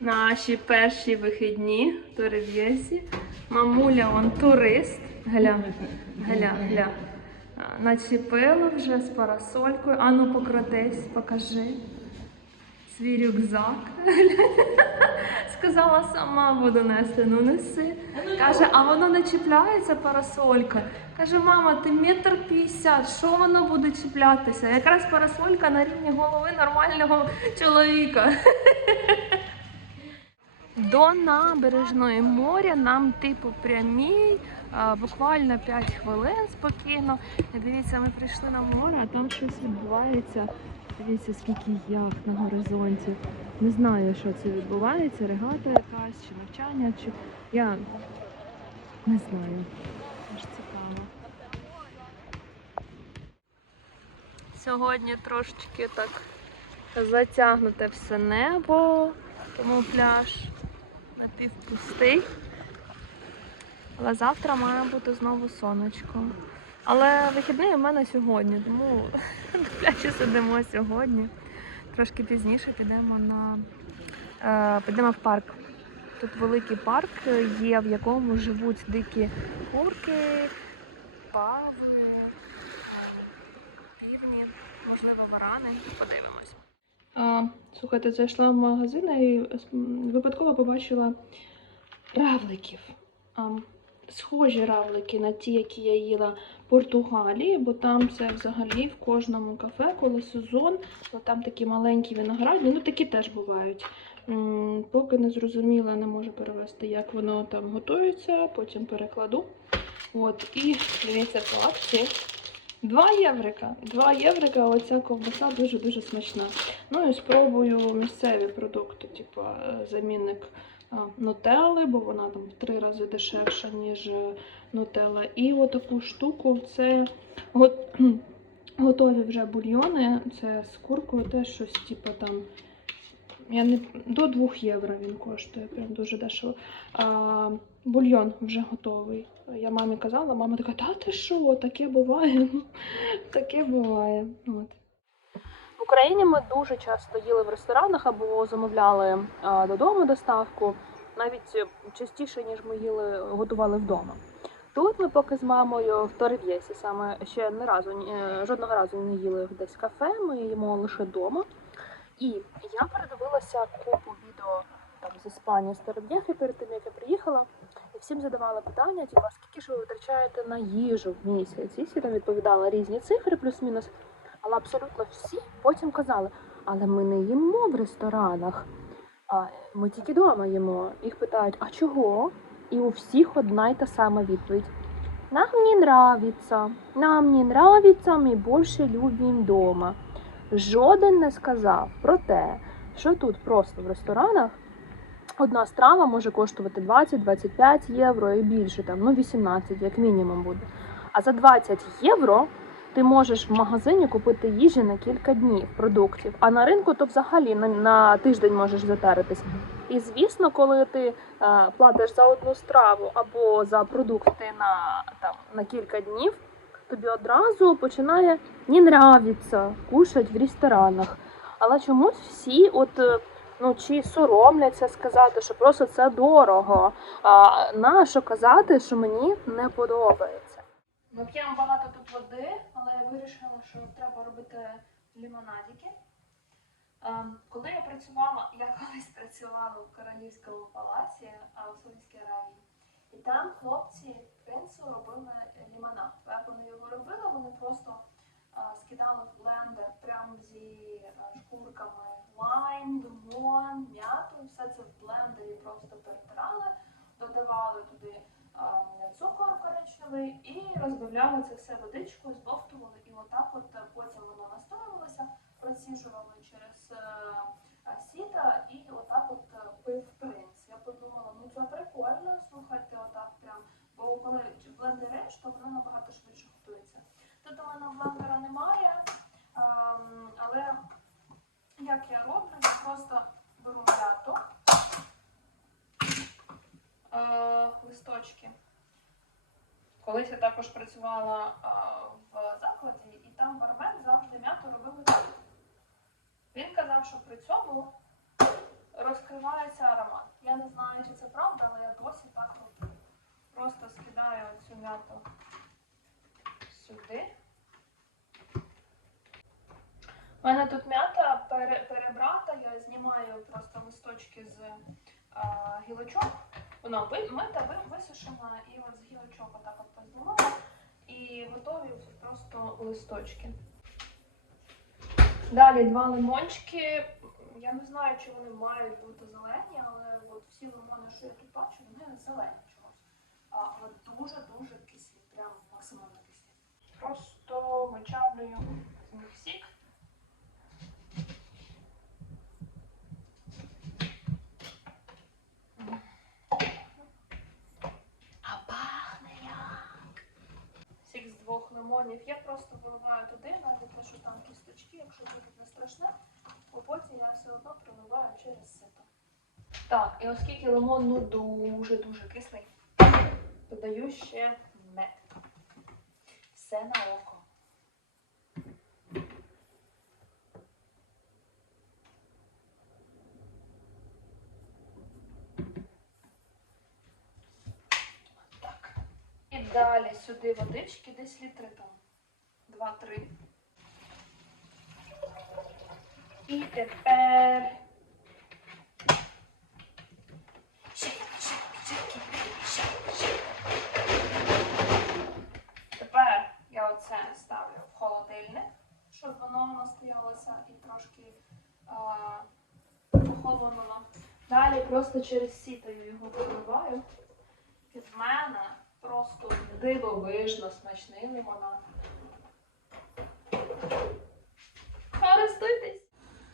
Наші перші вихідні в Торев'єсі. Мамуля, он турист. Гля, гля, гля. Начепила вже з парасолькою. Ану, покрадись, покажи. Свій рюкзак. Сказала, сама буду нести, ну неси. Каже, а воно не чіпляється парасолька. Каже, мама, ти метр п'ятдесят, що воно буде чіплятися? Якраз парасолька на рівні голови нормального чоловіка. До набережної моря нам типу прямій, буквально 5 хвилин спокійно. Дивіться, ми прийшли на море, а там щось відбувається. Дивіться, скільки яхт на горизонті. Не знаю, що це відбувається, регата якась, чи навчання, чи я не знаю. Аж цікаво. Сьогодні трошечки так затягнуте все небо, тому пляж напівпустий. Але завтра має бути знову сонечко. Але вихідний у мене сьогодні, тому на сидимо сьогодні. Трошки пізніше підемо на е, підемо в парк. Тут великий парк є, в якому живуть дикі курки, пави, е, півні, можливо, варани. Подивимось. А, слухайте, зайшла в магазин і випадково побачила равликів. А, схожі равлики на ті, які я їла в Португалії, бо там це взагалі в кожному кафе, коли сезон, то там такі маленькі виноградні, ну такі теж бувають. Поки не зрозуміла, не можу перевести, як воно там готується, потім перекладу. От, і дивіться по акції. 2 єврика. 2 єврика, оця ковбаса дуже-дуже смачна. Ну і спробую місцеві продукти, типу е, замінник а, нутелли, бо вона там в три рази дешевша, ніж е, нутелла. І отаку штуку це го- готові вже бульйони. Це з куркою теж щось, типу там. Я не до 2 євро він коштує, прям дуже дешево. А, бульйон вже готовий. Я мамі казала, мама така, та ти що, таке буває. Таке буває. От. В Україні ми дуже часто їли в ресторанах або замовляли а, додому доставку, навіть частіше, ніж ми їли, готували вдома. Тут ми поки з мамою в Торрев'єсі саме ще не разу е, жодного разу не їли десь кафе, ми їмо лише вдома. І я передивилася купу відео там з Іспанії з Торрев'єхи перед тим, як я приїхала. І всім задавала питання, типу, скільки ж ви витрачаєте на їжу в місяць? І всі там відповідали різні цифри, плюс-мінус. Але абсолютно всі потім казали, але ми не їмо в ресторанах, а ми тільки вдома їмо. Їх питають, а чого? І у всіх одна й та сама відповідь. Нам не нравится, нам не нравится, ми більше любимо вдома. Жоден не сказав про те, що тут просто в ресторанах одна страва може коштувати 20-25 євро і більше, там, ну 18 як мінімум буде. А за 20 євро ти можеш в магазині купити їжі на кілька днів продуктів, а на ринку то взагалі на, на тиждень можеш затаритись. І звісно, коли ти е, платиш за одну страву або за продукти на, там, на кілька днів, тобі одразу починає не нравиться кушать в ресторанах. Але чомусь всі, от ну чи соромляться сказати, що просто це дорого. А нащо казати, що мені не подобається? Ми п'ємо багато тут води, але я вирішила, що треба робити лімонадики. Коли я працювала, я колись працювала в Королівському палаці в Саудівській Аравії, і там хлопці принцу робили лімонад. Як вони його робили, вони просто скидали в блендер прямо зі шкурками лайм, лимон, м'яту, все це в блендері просто перетирали, додавали туди цукор коричневий і розбавляли це все водичкою, збовтували, і отак от потім воно настоювалося, проціжували через е, сіта і отак от е, пив принц. Я подумала, ну це прикольно, слухайте, отак прям. Бо коли блендериш, то воно набагато швидше готується. Тут у мене блендера немає, ем, але як я роблю, я просто беру м'яту, е, листочки. Колись я також працювала а, в закладі, і там бармен завжди м'яту робив так. Він казав, що при цьому розкриває. перекривається аромат. Я не знаю, чи це правда, але я досі так роблю. Просто скидаю цю м'яту сюди. У мене тут м'ята пере- перебрата, я знімаю просто листочки з а, гілочок. Вона мита, ви- висушена, і от з гілочок отак от познімала. І готові просто листочки. Далі два лимончики. Я не знаю, чи вони мають бути зелені, але от всі лимони, що я тут бачу, вони зелені чогось. Але дуже-дуже кислі, прям максимально кислі. Просто вичавлюю з них сік. А пахне як. Сік з двох лимонів. Я просто виливаю туди, навіть лишу там кісточки, якщо буде не страшне, бо потім я все одно проливаю через сито. Так, і оскільки лимон ну дуже-дуже кислий, додаю ще мед. Все на око. Так. І далі сюди водички, десь літри там. Два-три. І тепер. Тепер я оце ставлю в холодильник, щоб воно настоялося і трошки а, охолонуло. Далі просто через сітою його проливаю. Від мене просто дивовижно смачний лимонад. Користуйтесь!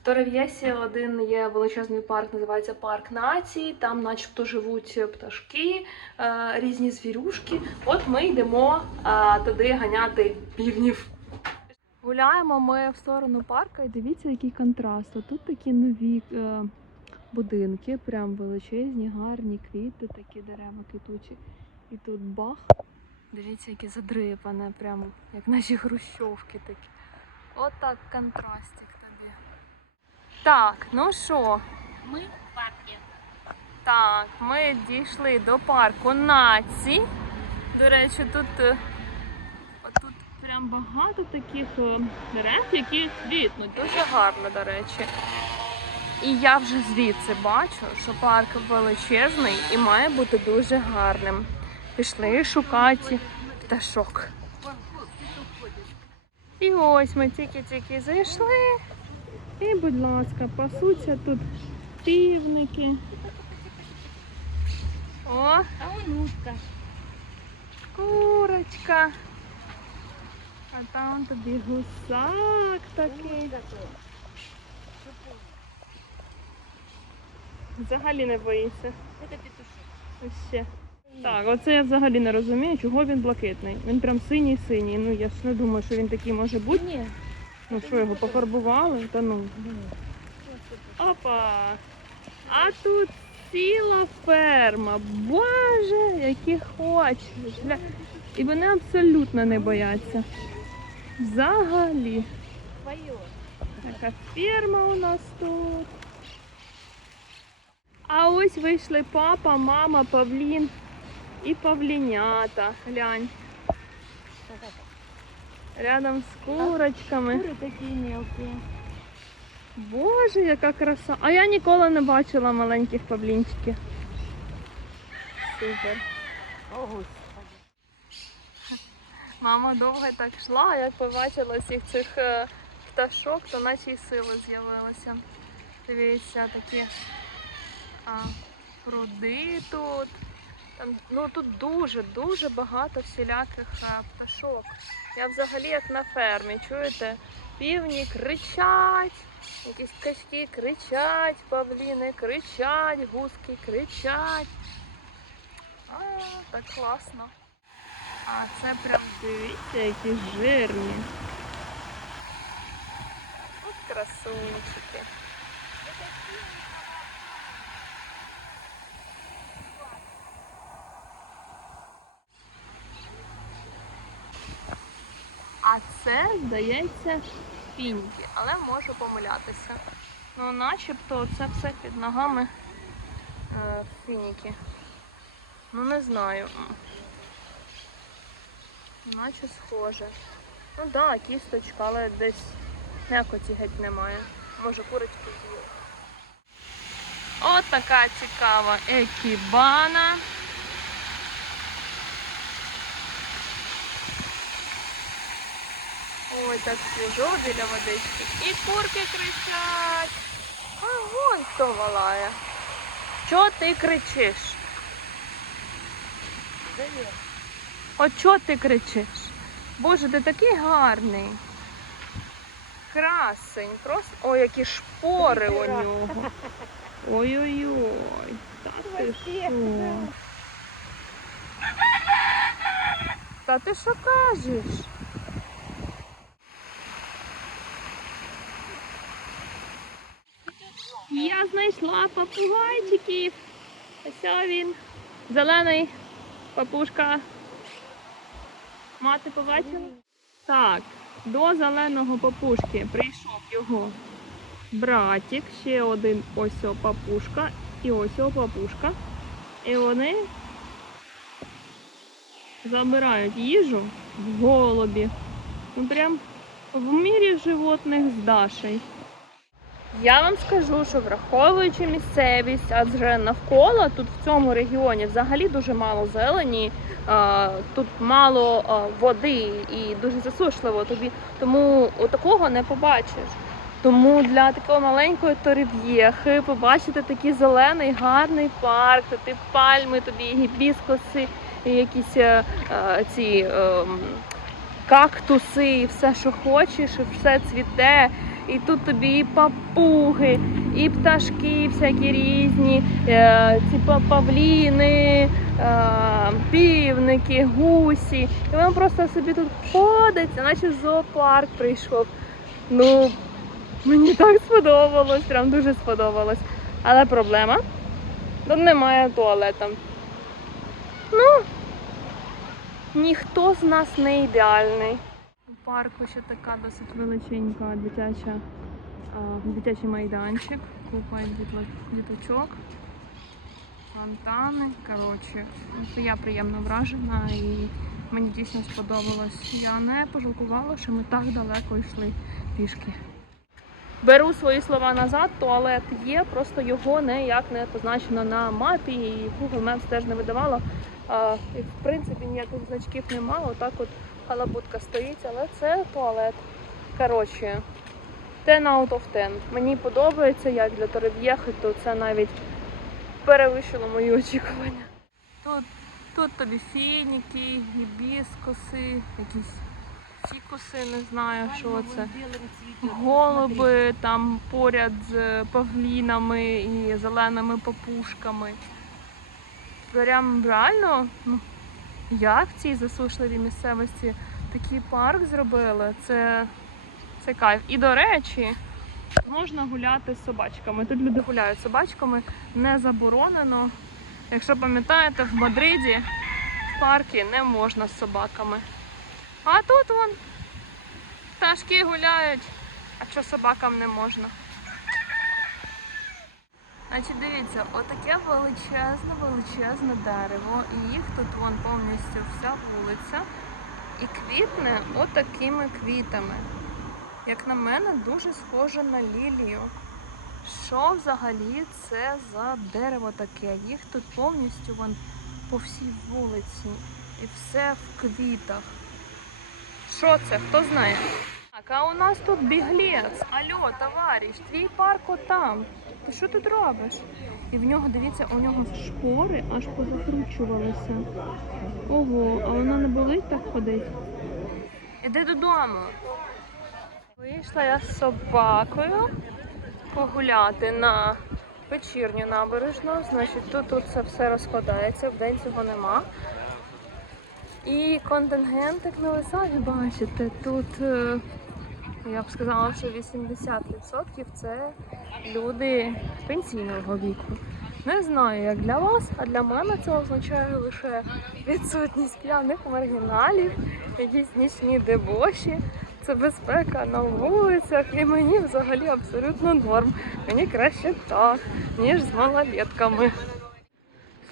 В Торев'єсі один є величезний парк, називається Парк нації. Там, начебто, живуть пташки, е, різні звірюшки. От ми йдемо е, туди ганяти півнів. Гуляємо ми в сторону парка і дивіться, який контраст. Тут такі нові е, будинки, прям величезні, гарні квіти, такі дерева квітучі. І тут бах. Дивіться, яке задрипане, прямо як наші хрущовки такі. Отак контрастик тобі. Так, ну що, Ми в парку. так, ми дійшли до парку Наці. До речі, тут, е, отут прям багато таких е, дерев, які квітнуть. Дуже гарно, до речі. І я вже звідси бачу, що парк величезний і має бути дуже гарним. Пішли шукати пташок. І ось ми тільки-тільки зайшли. І, будь ласка, пасуться тут півники. О, А он утка. курочка. А там тобі гусак такий. Взагалі не боїться. Это петушок. Ось ще. Так, оце я взагалі не розумію, чого він блакитний. Він прям синій-синій. Ну я ж не думаю, що він такий може бути. Ні. Ну що його пофарбували? Та ну. Опа! А тут ціла ферма. Боже, які хочеш. І вони абсолютно не бояться. Взагалі. Така ферма у нас тут. А ось вийшли папа, мама, Павлін і павлінята. Глянь. Рядом з курочками. Кури такі мелкі. Боже, яка краса. А я ніколи не бачила маленьких павлінчиків. Супер. Мама довго так йшла, а як побачила всіх цих е, пташок, то наче й сили з'явилися. Дивіться, такі а, пруди тут. Ну, тут дуже-дуже багато всіляких е, пташок. Я взагалі як на фермі, чуєте? Півні кричать, якісь качки кричать, павліни кричать, гуски кричать. А, так класно. А це прям дивіться, які жирні. От красунчики. А це, здається, піньки, але можу помилятися. Ну, начебто це все під ногами е, фініки. Ну не знаю. Наче схоже. Ну так, да, кісточка, але десь м'якоті геть немає. Може курочки з'їли. От така цікава екібана. Ой, так свіжо біля водички. І курки кричать. А вон хто валає. Чого ти кричиш? От чого ти кричиш? Боже, ти такий гарний. Красень, просто. Ой, які шпори у нього. Ой-ой-ой. Та ти що? Та ти що кажеш? Я знайшла попугайчиків. Ось він. Зелений папушка. Мати побачила? Так, до зеленого папушки прийшов його братик, ще один ось о папушка і ось о папушка. І вони забирають їжу в голубі. Ну прям в мірі животних з Дашею. Я вам скажу, що враховуючи місцевість, адже навколо тут в цьому регіоні взагалі дуже мало зелені, тут мало води і дуже засушливо тобі, тому такого не побачиш. Тому для такої маленької торів'єхи побачити такий зелений гарний парк, тут пальми, тобі і якісь е, е, ці е, кактуси, і все, що хочеш, і все цвіте. І тут тобі і папуги, і пташки всякі різні, е, ці павліни, е, півники, гусі. І воно просто собі тут ходить, наче в зоопарк прийшов. Ну, мені так сподобалось, прям дуже сподобалось. Але проблема, тут немає туалету. Ну, ніхто з нас не ідеальний. Парку ще така досить величенька дитяча, дитячий майданчик, купа діточок, фонтани. Коротше, ну, я приємно вражена і мені дійсно сподобалось. Я не пожалкувала, що ми так далеко йшли пішки. Беру свої слова назад, туалет є, просто його ніяк не позначено на мапі і Google Maps теж не видавало. В принципі ніяких значків немає. Отак от халабутка стоїть, але це туалет. Коротше, 10 out of 10. Мені подобається, як для Торев'єхи, то це навіть перевищило мої очікування. Тут, тут тобі фініки, гібіскуси, якісь фікуси, не знаю, що це. Голуби там поряд з павлінами і зеленими папушками. Прям реально, ну, як в цій засушливій місцевості такий парк зробили, це, це кайф. І до речі, можна гуляти з собачками. Тут люди гуляють з собачками, не заборонено. Якщо пам'ятаєте, в Мадриді в парки не можна з собаками. А тут вон пташки гуляють, а що собакам не можна. Значить, дивіться, отаке величезне, величезне дерево, і їх тут вон повністю вся вулиця. І квітне отакими квітами. Як на мене, дуже схоже на лілію. Що взагалі це за дерево таке? Їх тут повністю вон по всій вулиці. І все в квітах. Що це? Хто знає? Так, а у нас тут біглець. Алло, товариш, твій парк отам. Ти що тут робиш? І в нього, дивіться, у нього шпори аж позакручувалися. Ого, а воно не болить так ходить? Іди додому. Вийшла я з собакою погуляти на вечірню набережну. Значить, тут, тут це все розкладається, вдень цього нема. І контингент, як на ви самі бачите, тут е, я б сказала, що 80% це люди пенсійного віку. Не знаю, як для вас, а для мене це означає лише відсутність п'яних маргіналів, якісь нічні дебоші. Це безпека на вулицях, і мені взагалі абсолютно норм. Мені краще так, ніж з малолетками.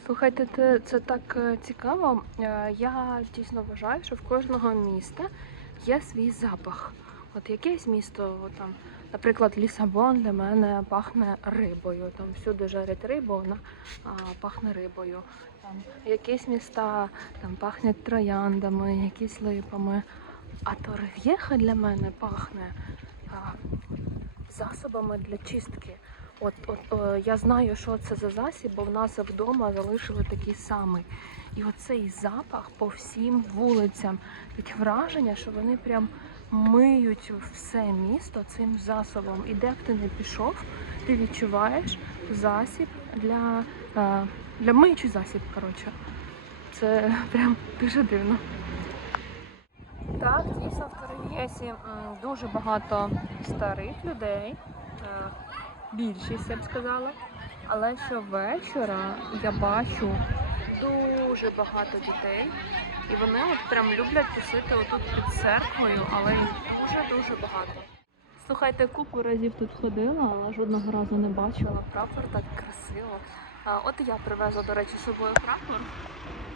Слухайте, це, так е, цікаво. Е, Я дійсно вважаю, що в кожного міста є свій запах. От якесь місто, там, наприклад, Лісабон для мене пахне рибою. Там всюди жарять рибу, вона а, пахне рибою. Там якісь міста там пахнуть трояндами, якісь липами. А Торрев'єха для мене пахне а, засобами для чистки. От, от о, я знаю, що це за засіб, бо в нас вдома залишили такий самий. І оцей запах по всім вулицям. Таке враження, що вони прям миють все місто цим засобом. І де б ти не пішов, ти відчуваєш засіб для, е, для миючий засіб. Коротше. Це прям дуже дивно. Так, дійсно в Торрев'єсі дуже багато старих людей. е, більшість, я б сказала. Але щовечора я бачу дуже багато дітей. І вони от прям люблять тусити отут під церквою, але їх дуже-дуже багато. Слухайте, купу разів тут ходила, але жодного разу не бачила. Прапор так красиво. А, от і я привезла, до речі, з собою прапор.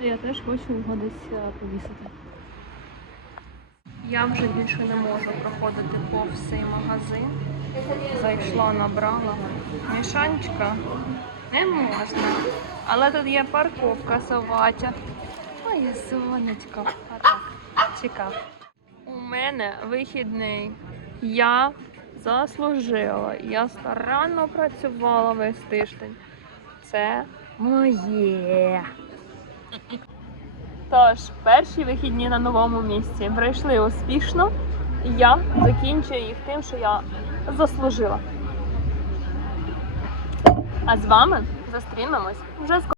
Я теж хочу його десь е, повісити. Я вже більше не можу проходити повз цей магазин. Зайшла, набрала. Мішанчика не можна. Але тут є парковка соватя. Моє сонечко. Чекав. У мене вихідний. Я заслужила. Я старанно працювала весь тиждень. Це моє. Тож, перші вихідні на новому місці пройшли успішно. І я закінчую їх тим, що я заслужила. А з вами зустрінемось вже скоро.